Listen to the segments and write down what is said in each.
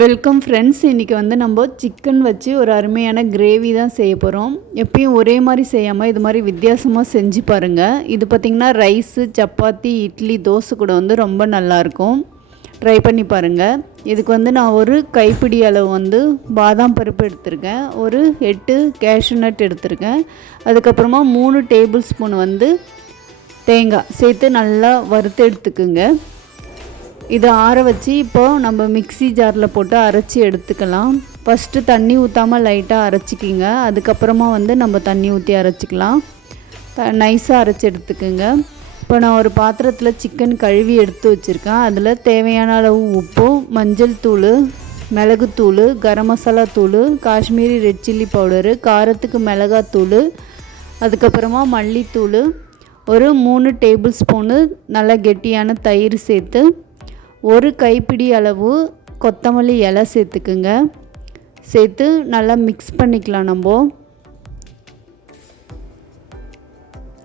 Welcome friends. இன்றைக்கி வந்து நம்ம சிக்கன் வச்சு ஒரு அருமையான கிரேவி தான் செய்ய போகிறோம். எப்பயும் ஒரே மாதிரி செய்யாமல் இது மாதிரி வித்தியாசமாக செஞ்சு பாருங்கள். இது பார்த்திங்கன்னா ரைஸு, சப்பாத்தி, இட்லி, தோசை கூட வந்து ரொம்ப நல்லாயிருக்கும். ட்ரை பண்ணி பாருங்கள். இதுக்கு வந்து நான் ஒரு கைப்பிடி அளவு வந்து பாதாம் பருப்பு எடுத்திருக்கேன், ஒரு 8 கேஷ்யூ நட் எடுத்திருக்கேன், அதுக்கப்புறமா 3 டேபிள் ஸ்பூன் வந்து தேங்காய் சேர்த்து நல்லா வறுத்து எடுத்துக்குங்க. இதை ஆற வச்சு இப்போது நம்ம மிக்ஸி ஜாரில் போட்டு அரைச்சி எடுத்துக்கலாம். ஃபஸ்ட்டு தண்ணி ஊற்றாமல் லைட்டாக அரைச்சிக்கிங்க, அதுக்கப்புறமா வந்து நம்ம தண்ணி ஊற்றி அரைச்சிக்கலாம். நைஸாக அரைச்சி எடுத்துக்குங்க. இப்போ நான் ஒரு பாத்திரத்தில் சிக்கன் கழுவி எடுத்து வச்சுருக்கேன். அதில் தேவையான அளவு உப்பு, மஞ்சள் தூள், மிளகுத்தூள், கரம் மசாலா தூள், காஷ்மீரி ரெட் சில்லி பவுடரு, காரத்துக்கு மிளகாத்தூள், அதுக்கப்புறமா மல்லித்தூள், ஒரு 3 டேபிள் ஸ்பூனு நல்லா கெட்டியான தயிர் சேர்த்து ஒரு கைப்பிடி அளவு கொத்தமல்லி இலை சேர்த்துக்குங்க. சேர்த்து நல்லா மிக்ஸ் பண்ணிக்கலாம்.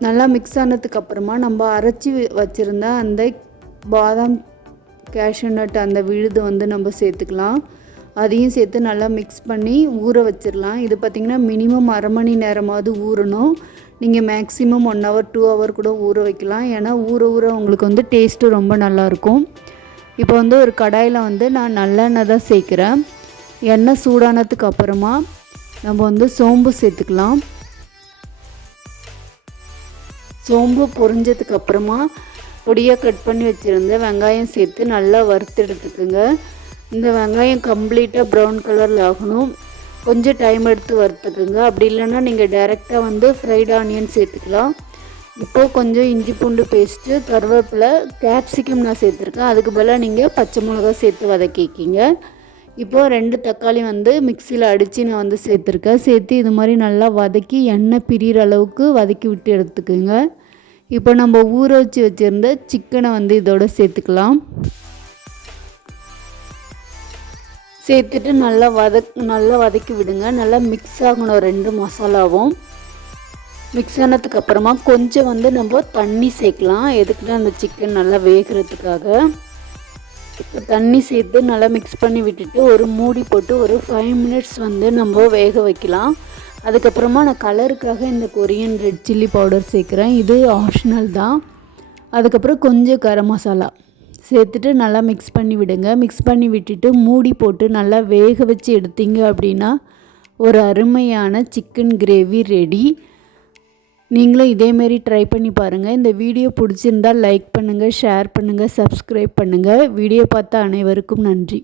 நல்லா மிக்ஸ் ஆனதுக்கப்புறமா நம்ம அரைச்சி வச்சுருந்த அந்த பாதாம், கேஷ்யூ நட் அந்த விழுது வந்து நம்ம சேர்த்துக்கலாம். அதையும் சேர்த்து நல்லா மிக்ஸ் பண்ணி ஊற வச்சிடலாம். இது பார்த்திங்கன்னா மினிமம் அரை மணி நேரமாவது ஊறணும். நீங்கள் மேக்ஸிமம் 1 hour 2 hour கூட ஊற வைக்கலாம். ஏன்னா ஊற உங்களுக்கு வந்து டேஸ்ட்டு ரொம்ப நல்லாயிருக்கும். இப்போ வந்து ஒரு கடாயில் வந்து நான் நல்லெண்ணெய் தான் சேர்க்குறேன். எண்ணெய் சூடானதுக்கு அப்புறமா நம்ம வந்து சோம்பு சேர்த்துக்கலாம். சோம்பு பொரிஞ்சதுக்கு அப்புறமா பொடியாக கட் பண்ணி வச்சுருந்த வெங்காயம் சேர்த்து நல்லா வறுத்து எடுத்துக்குங்க. இந்த வெங்காயம் கம்ப்ளீட்டாக ப்ரௌன் கலரில் ஆகணும். கொஞ்சம் டைம் எடுத்து வறுத்துக்குங்க. அப்படி இல்லைன்னா நீங்கள் டைரெக்டாக வந்து ஃப்ரைட் ஆனியன் சேர்த்துக்கலாம். இப்போது கொஞ்சம் இஞ்சி பூண்டு பேஸ்ட்டு, கருவேப்பிலை, கேப்சிகம் நான் சேர்த்துருக்கேன். அதுக்கு பதிலாக நீங்கள் பச்சை மிளகா சேர்த்து வதக்கிக்கிங்க. இப்போது 2 தக்காளி வந்து மிக்சியில் அடித்து நான் வந்து சேர்த்துருக்கேன். சேர்த்து இது மாதிரி நல்லா வதக்கி எண்ணெய் பிரிகிற அளவுக்கு வதக்கி விட்டு எடுத்துக்குங்க. இப்போ நம்ம ஊற வச்சு வச்சுருந்த சிக்கனை வந்து இதோட சேர்த்துக்கலாம். சேர்த்துட்டு நல்லா வதக்கி விடுங்க. நல்லா மிக்ஸ் ஆகணும் 2 மசாலாவும். மிக்ஸ் ஆனதுக்கு அப்புறமா கொஞ்சம் வந்து நம்ம தண்ணி சேர்க்கலாம். எதுக்குன்னா அந்த சிக்கன் நல்லா வேகிறதுக்காக. இப்போ தண்ணி சேர்த்து நல்லா மிக்ஸ் பண்ணி விட்டுட்டு ஒரு மூடி போட்டு ஒரு 5 minutes வந்து நம்ம வேக வைக்கலாம். அதுக்கப்புறமா நான் கலருக்காக இந்த கொரியன் ரெட் சில்லி பவுடர் சேர்க்குறேன். இது ஆப்ஷனல் தான். அதுக்கப்புறம் கொஞ்சம் கரம் மசாலா சேர்த்துட்டு நல்லா மிக்ஸ் பண்ணி விடுங்க. மிக்ஸ் பண்ணி விட்டுட்டு மூடி போட்டு நல்லா வேக வச்சு எடுத்தீங்க அப்படின்னா ஒரு அருமையான சிக்கன் கிரேவி ரெடி. நீங்களும் இதேமாரி ட்ரை பண்ணி பாருங்கள். இந்த வீடியோ பிடிச்சிருந்தால் லைக் பண்ணுங்கள், ஷேர் பண்ணுங்கள், சப்ஸ்கிரைப் பண்ணுங்கள். வீடியோ பார்த்த அனைவருக்கும் நன்றி.